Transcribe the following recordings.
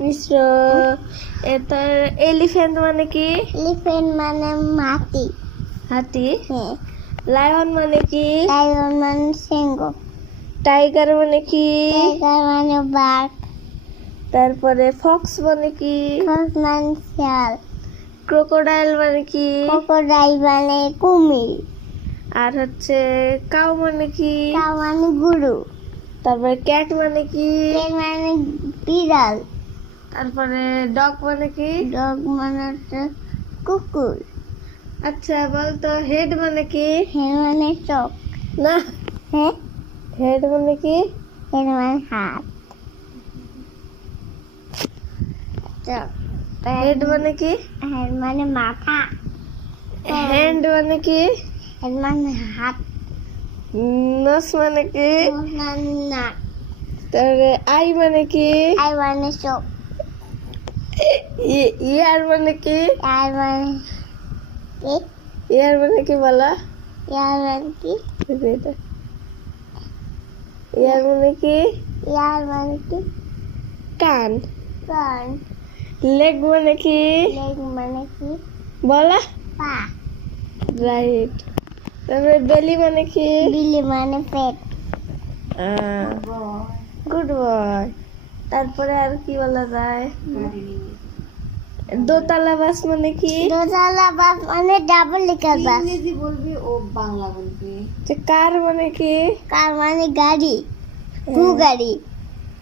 মিশ্র। তার এলিফ্যান্ট মানে কি? এলিফ্যান্ট মানে হাতি। হাতি। হ্যাঁ। লায়ন মানে কি? লায়ন মানে সিংহ। টাইগার মানে কি? টাইগার মানে বাঘ। তারপরে ফক্স মানে কি? ফক্স মানে শিয়াল। ক্রোকোডাইল মানে কি? ক্রোকোডাইল মানে কুমির। আর হচ্ছে কাউ মানে কি? কাউ মানে গরু। তারপরে ক্যাট মানে কি? ক্যাট মানে বিড়াল। তারপরে ডগ মানে কি? ডগ মানে হচ্ছে কুকুর। আচ্ছা বলতো হেড মানে কি? হেড মানে চোখ। না, হ্যাঁ, হেড মানে কি? হেড মানে হাত। চোখ। হেড মানে কি? হেড মানে মাথা। হ্যান্ড মানে কি? হেড মানে হাত। নোস মানে কি? নোজ মানে নাক। তারপরে আই মানে কি? আই মানে চোখ। ইয়ার মানে কি? আর মানে কি? ইয়ার মানে কি বলা? ইয়ার মানে কি? ইয়ার মানে কি? ইয়ার মানে কি? কান। কান। লেগ মানে কি? লেগ মানে কি? বলা। পা। রাইট। তারপরে বেলি মানে কি? বিলি মানে পেট। Good boy. তারপরে আর কি বলা যায়? দোতলা বাস মানে কি? দোতলা বাস মানে ডাবল ডেকার বাস। ইংরেজি বলবি ও বাংলা বলবি। কার মানে কি? কার মানে গাড়ি, টু গাড়ি।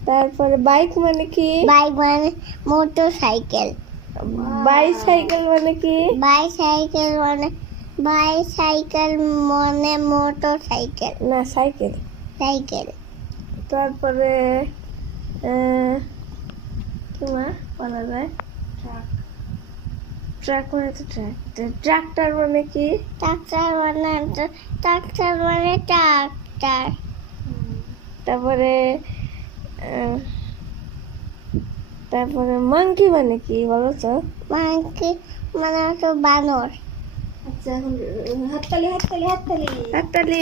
তারপরে বাইক মানে কি? বাইক মানে মোটর সাইকেল। বাইসাইকেল মানে কি? বাইসাইকেল মানে বাইসাইকেল মানে মোটর সাইকেল। না, সাইকেল। সাইকেল। তারপরে কি মা বলা যায়? ট্রাক মানে তো ট্রাক। ট্রাক্টর মানে কি? ট্রাক্টর মানে ট্রাক্টর মানে ট্রাক্টর। তারপরে আহ, তারপরে মাংকি মানে কি বলো তো? মাংকি মানে হচ্ছে বানর। আচ্ছা এখন হাততালি হাততালি হাততালি। হাততালি।